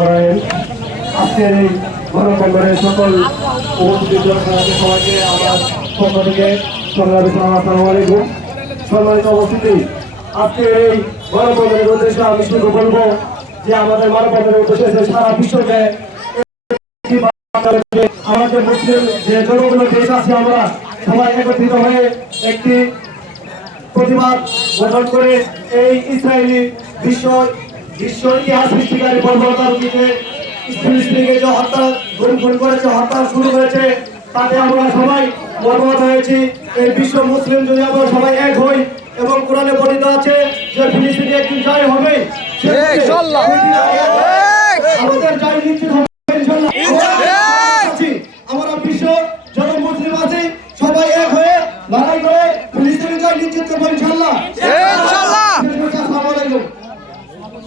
করেন। আজকের এই গণকংগ্রেসের সকল উপস্থিত সবাইকে আমার পক্ষ থেকে আসসালামু আলাইকুম। সম্মানিত উপস্থিতি, আজকের এই গণকংগ্রেসের উদ্দেশ্যে আমি শুধু বলবো যে আমাদের মানববন্ধনের উদ্দেশ্যে সারা বিশ্বকে আমাদের মুসলিম যে যতগুলো দেশ আছে আমরা সবাই একত্রিত হয়ে একটি প্রতিবাদ গঠন করে এই ইসরায়েলি বিশ্ব ইতিহাস সৃষ্টিকারী বর্বরতার দিকে ফিলিস্তিনিকে যে হত্যা খুন করেছে, হত্যা শুরু হয়েছে, তাতে আমরা সবাই মর্মাহত হয়েছি। এই বিশ্ব মুসলিম যদি আমরা সবাই এক হই এবং কোরআনে বর্ণিত আছে যে ফিলিস্তিনি একদিন জয় হবে, আমাদের জয় নিশ্চিত হবে।